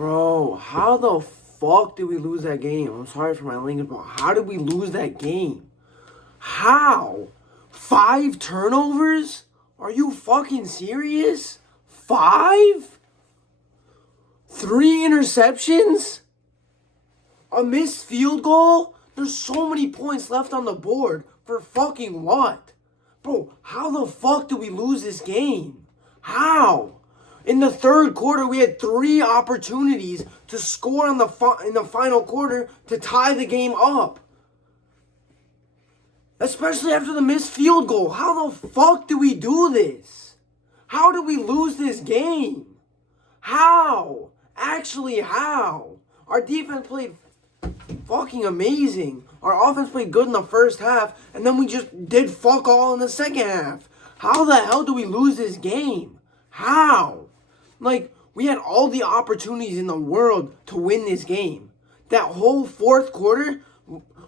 Bro, how the fuck did we lose that game? I'm sorry for my language, but how did we lose that game? How? 5 turnovers? Are you fucking serious? 5? 3 interceptions? A missed field goal? There's so many points left on the board. For fucking what? Bro, how the fuck did we lose this game? How? In the third quarter, we had 3 opportunities to score in the final quarter to tie the game up. Especially after the missed field goal. How the fuck do we do this? How did we lose this game? How? Actually, how? Our defense played fucking amazing. Our offense played good in the first half, and then we just did fuck all in the second half. How the hell do we lose this game? How? Like, we had all the opportunities in the world to win this game. That whole fourth quarter,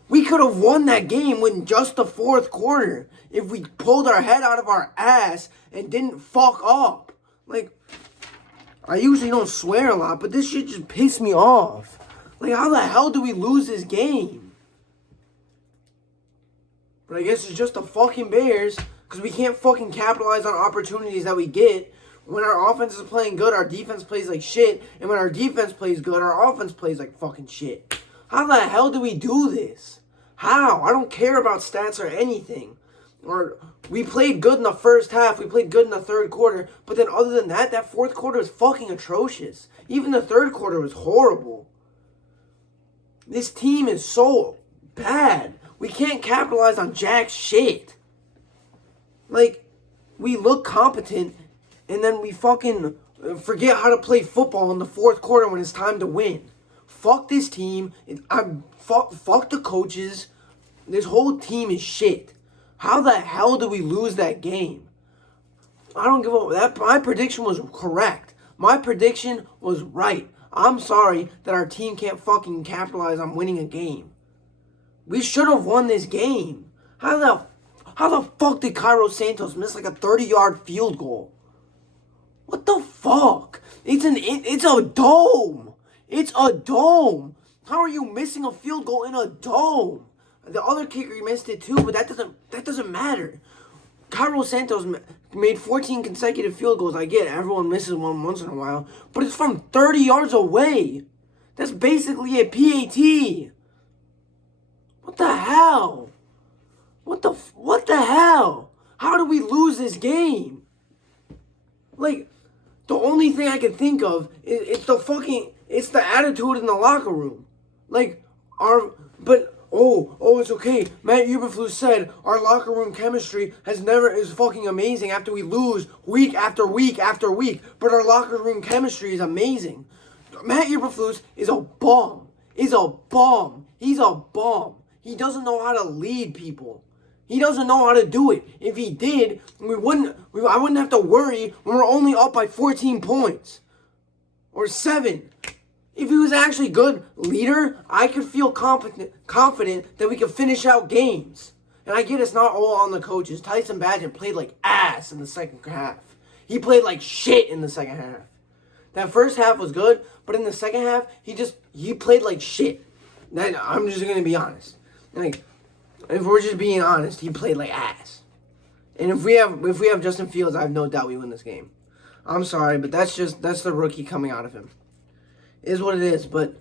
we could have won that game in just the fourth quarter if we pulled our head out of our ass and didn't fuck up. Like, I usually don't swear a lot, but this shit just pissed me off. Like, how the hell do we lose this game? But I guess it's just the fucking Bears, because we can't fucking capitalize on opportunities that we get. When our offense is playing good, our defense plays like shit. And when our defense plays good, our offense plays like fucking shit. How the hell do we do this? How? I don't care about stats or anything. Or we played good in the first half. We played good in the third quarter. But then other than that, that fourth quarter was fucking atrocious. Even the third quarter was horrible. This team is so bad. We can't capitalize on jack shit. Like, we look competent, and then we fucking forget how to play football in the fourth quarter when it's time to win. Fuck this team. Fuck the coaches. This whole team is shit. How the hell did we lose that game? I don't give a... My prediction was correct. My prediction was right. I'm sorry that our team can't fucking capitalize on winning a game. We should have won this game. How the fuck did Cairo Santos miss like a 30-yard field goal? What the fuck? It's a dome. It's a dome. How are you missing a field goal in a dome? The other kicker missed it too, but that doesn't matter. Cairo Santos made 14 consecutive field goals. I get it. Everyone misses one once in a while, but it's from 30 yards away. That's basically a PAT. What the hell? What the hell? How do we lose this game? Like, the only thing I can think of is it's the attitude in the locker room. Like, it's okay. Matt Eberflus said our locker room chemistry is fucking amazing after we lose week after week after week. But our locker room chemistry is amazing. Matt Eberflus is a bum. He's a bum. He doesn't know how to lead people. He doesn't know how to do it. If he did, I wouldn't have to worry when we're only up by 14 points. Or 7. If he was actually a good leader, I could feel confident that we could finish out games. And I get it's not all on the coaches. Tyson Bagent played like ass in the second half. He played like shit in the second half. That first half was good, but in the second half, he played like shit. I'm just going to be honest. Like, if we're just being honest, he played like ass. And if we have Justin Fields, I have no doubt we win this game. I'm sorry, but that's the rookie coming out of him. It is what it is, but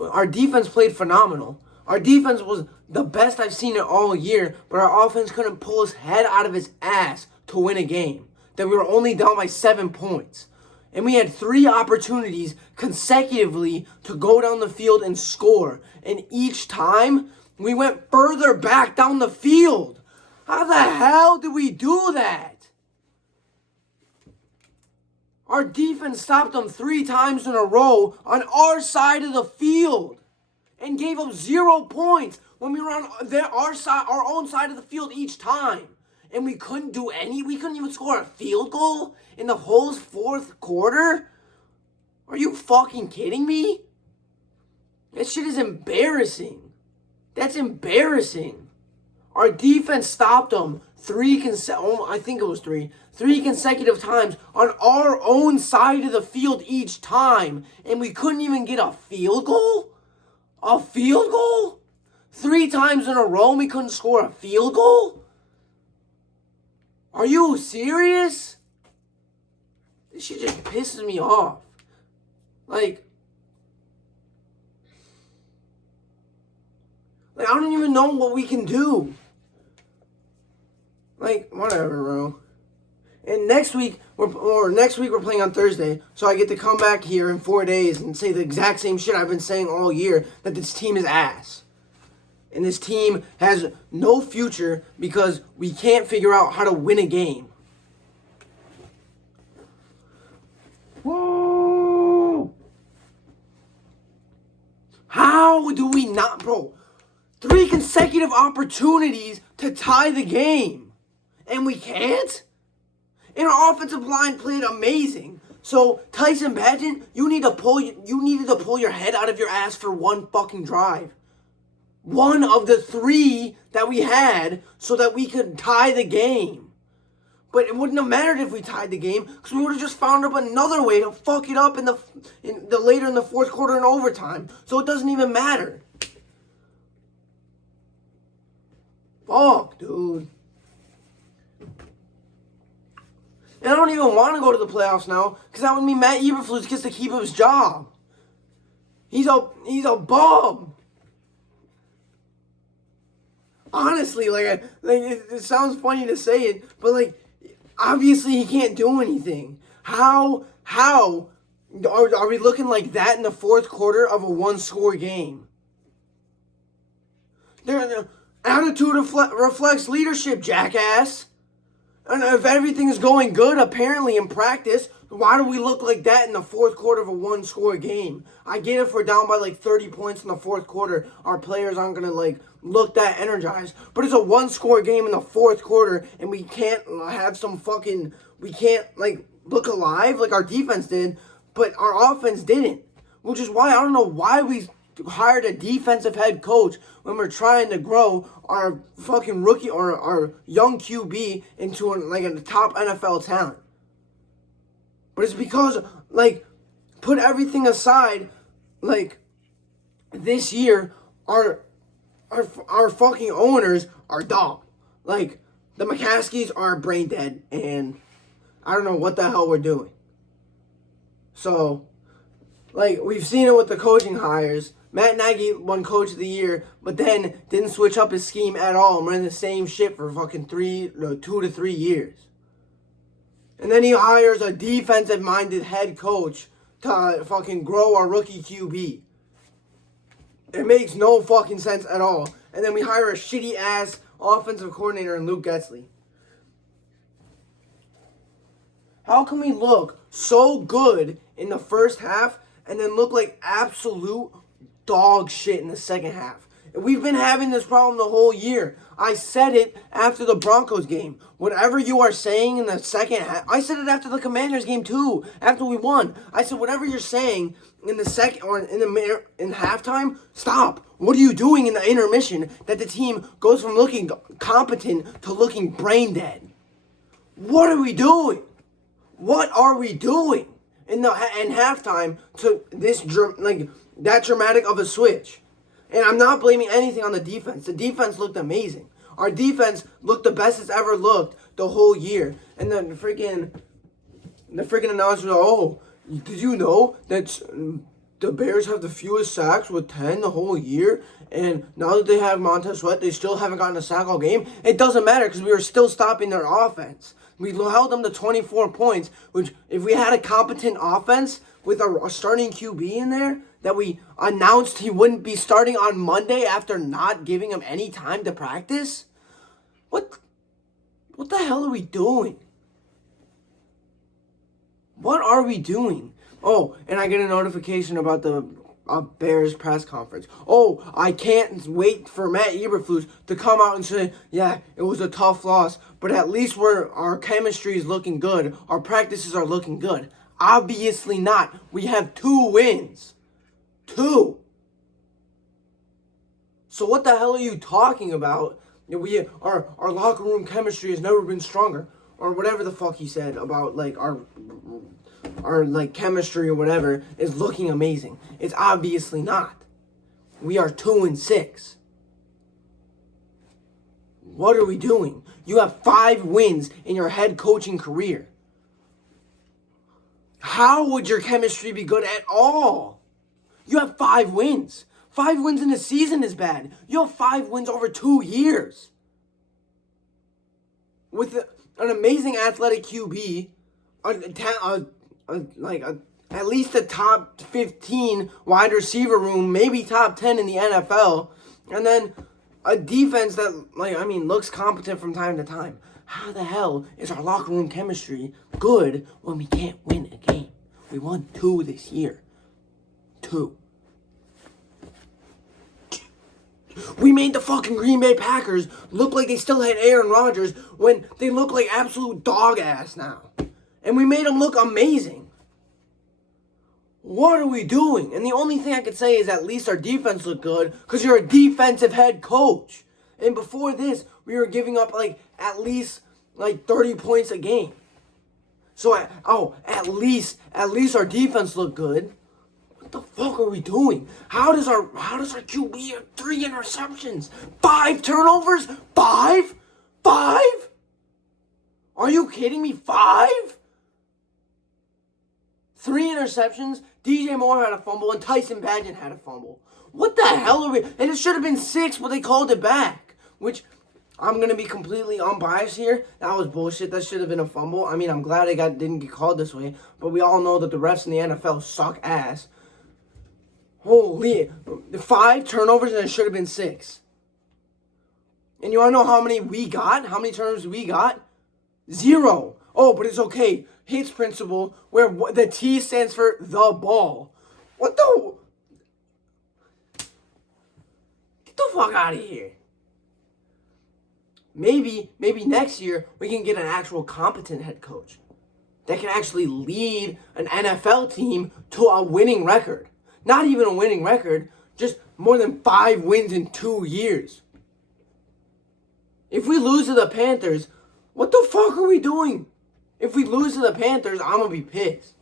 our defense played phenomenal. Our defense was the best I've seen it all year, but our offense couldn't pull his head out of his ass to win a game. That we were only down by 7 points. And we had 3 opportunities consecutively to go down the field and score. And each time, we went further back down the field. How the hell did we do that? Our defense stopped them 3 times in a row on our side of the field. And gave up 0 points when we were on our own side of the field each time. And we couldn't even score a field goal in the whole fourth quarter? Are you fucking kidding me? That shit is embarrassing. That's embarrassing. Our defense stopped them I think it was three consecutive times on our own side of the field each time, and we couldn't even get a field goal? A field goal? 3 times in a row and we couldn't score a field goal? Are you serious? This shit just pisses me off. Like, I don't even know what we can do. Like, whatever, bro. And next week we're playing on Thursday, so I get to come back here in 4 days and say the exact same shit I've been saying all year, that this team is ass. And this team has no future because we can't figure out how to win a game. Whoa! How do we not, bro? 3 consecutive opportunities to tie the game. And we can't? And our offensive line played amazing. So, Tyson Bagent, you needed to pull your head out of your ass for one fucking drive. One of the 3 that we had so that we could tie the game. But it wouldn't have mattered if we tied the game because we would have just found up another way to fuck it up later in the fourth quarter and overtime. So it doesn't even matter. Fuck, dude. And I don't even want to go to the playoffs now because that would mean Matt Eberflus gets to keep his job. He's a bum. Honestly, it sounds funny to say it, but obviously he can't do anything. How are we looking like that in the fourth quarter of a 1-score game? Their attitude reflects leadership, jackass. And if everything is going good, apparently in practice, why do we look like that in the fourth quarter of a 1-score game? I get if we're down by 30 points in the fourth quarter, our players aren't going to look that energized. But it's a 1-score game in the fourth quarter, and we can't have we can't look alive like our defense did, but our offense didn't. Which is why I don't know why we hired a defensive head coach when we're trying to grow our fucking rookie or our young QB into a top NFL talent. But it's because, put everything aside, this year, our fucking owners are dumb. The McCaskies are brain dead, and I don't know what the hell we're doing. So, we've seen it with the coaching hires. Matt Nagy won Coach of the Year, but then didn't switch up his scheme at all and ran the same shit for fucking 2 to 3 years. And then he hires a defensive-minded head coach to fucking grow our rookie QB. It makes no fucking sense at all. And then we hire a shitty-ass offensive coordinator in Luke Getsy. How can we look so good in the first half and then look like absolute dog shit in the second half? We've been having this problem the whole year. I said it after the Broncos game. Whatever you are saying in the second half, I said it after the Commanders game too. After we won, I said whatever you're saying in the second or in halftime, stop. What are you doing in the intermission that the team goes from looking competent to looking brain dead? What are we doing? What are we doing in halftime to this that dramatic of a switch? And I'm not blaming anything on the defense. The defense looked amazing. Our defense looked the best it's ever looked the whole year. And then the freaking announcer was like, oh, did you know that the Bears have the fewest sacks with 10 the whole year? And now that they have Montez Sweat, they still haven't gotten a sack all game. It doesn't matter because we were still stopping their offense. We held them to 24 points, which if we had a competent offense with a starting QB in there, that we announced he wouldn't be starting on Monday after not giving him any time to practice? What the hell are we doing? What are we doing? Oh, and I get a notification about the Bears press conference. Oh, I can't wait for Matt Eberflus to come out and say, yeah, it was a tough loss, but at least our chemistry is looking good. Our practices are looking good. Obviously not. We have 2 wins. 2. So what the hell are you talking about? our locker room chemistry has never been stronger, or whatever the fuck he said about like our like chemistry or whatever is looking amazing. It's obviously not. We are 2-6. What are we doing? You have 5 wins in your head coaching career. How would your chemistry be good at all? You have 5 wins. 5 wins in a season is bad. You have 5 wins over 2 years. With an amazing athletic QB, at least a top 15 wide receiver room, maybe top 10 in the NFL, and then a defense that, looks competent from time to time. How the hell is our locker room chemistry good when we can't win a game? We won 2 this year. 2. We made the fucking Green Bay Packers look like they still had Aaron Rodgers when they look like absolute dog ass now. And we made them look amazing. What are we doing? And the only thing I could say is at least our defense looked good because you're a defensive head coach. And before this, we were giving up at least 30 points a game. So at least our defense looked good. What the fuck are we doing? How does our QB have 3 interceptions? 5 turnovers? 5? 5? Are you kidding me? 5? 3 interceptions. DJ Moore had a fumble and Tyson Bagent had a fumble. What the hell are we? And it should have been 6, but they called it back. Which, I'm going to be completely unbiased here. That was bullshit. That should have been a fumble. I'm glad it didn't get called this way. But we all know that the refs in the NFL suck ass. Holy, 5 turnovers and it should have been 6. And you want to know how many we got? How many turnovers we got? 0. Oh, but it's okay. Hits principle, where the T stands for the ball. What the? Get the fuck out of here. Maybe next year we can get an actual competent head coach that can actually lead an NFL team to a winning record. Not even a winning record, just more than 5 wins in 2 years. If we lose to the Panthers, what the fuck are we doing? If we lose to the Panthers, I'm going to be pissed.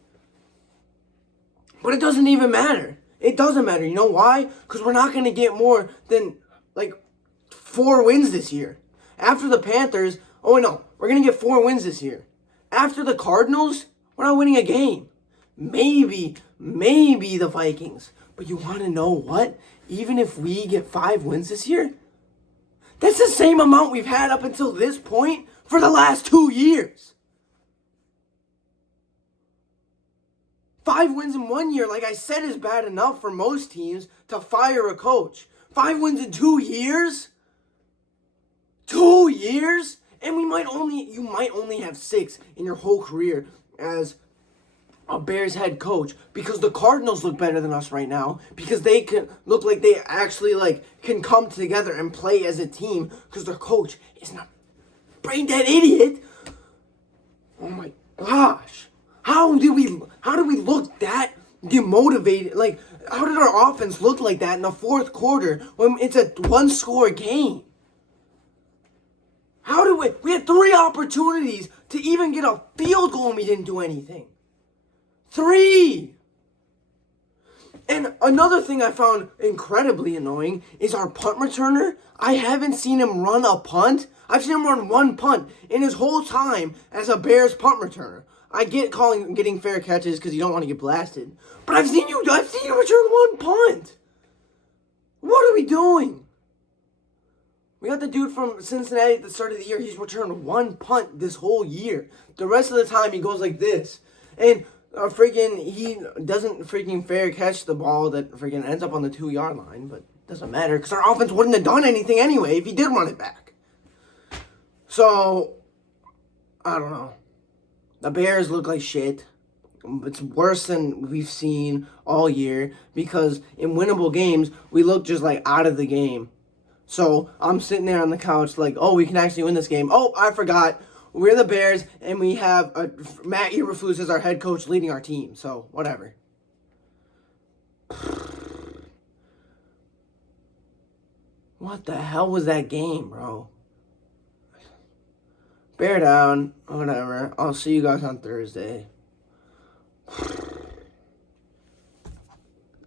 But it doesn't even matter. It doesn't matter. You know why? Because we're not going to get more than 4 wins this year. After the Panthers, we're going to get 4 wins this year. After the Cardinals, we're not winning a game. Maybe the Vikings. But you want to know what? Even if we get 5 wins this year, that's the same amount we've had up until this point for the last 2 years. 5 wins in 1 year, like I said, is bad enough for most teams to fire a coach. 5 wins in 2 years? 2 years? And you might only have 6 in your whole career as a Bears head coach, because the Cardinals look better than us right now, because they can look like they actually can come together and play as a team, because their coach is not brain dead idiot. Oh my gosh. How do we look that demotivated? How did our offense look like that in the 4th quarter when it's a 1-score game? We had 3 opportunities to even get a field goal and we didn't do anything. 3! And another thing I found incredibly annoying is our punt returner. I haven't seen him run a punt. I've seen him run 1 punt in his whole time as a Bears punt returner. I get getting fair catches because you don't want to get blasted. But I've seen you return 1 punt. What are we doing? We got the dude from Cincinnati at the start of the year. He's returned 1 punt this whole year. The rest of the time he goes like this. And he doesn't fair catch the ball that ends up on the 2-yard line. But it doesn't matter because our offense wouldn't have done anything anyway if he did run it back. So, I don't know. The Bears look like shit. It's worse than we've seen all year because in winnable games, we look just out of the game. So I'm sitting there on the couch we can actually win this game. Oh, I forgot. We're the Bears and we have Matt Eberflus as our head coach leading our team. So, whatever. What the hell was that game, bro? Bear down. Whatever. I'll see you guys on Thursday.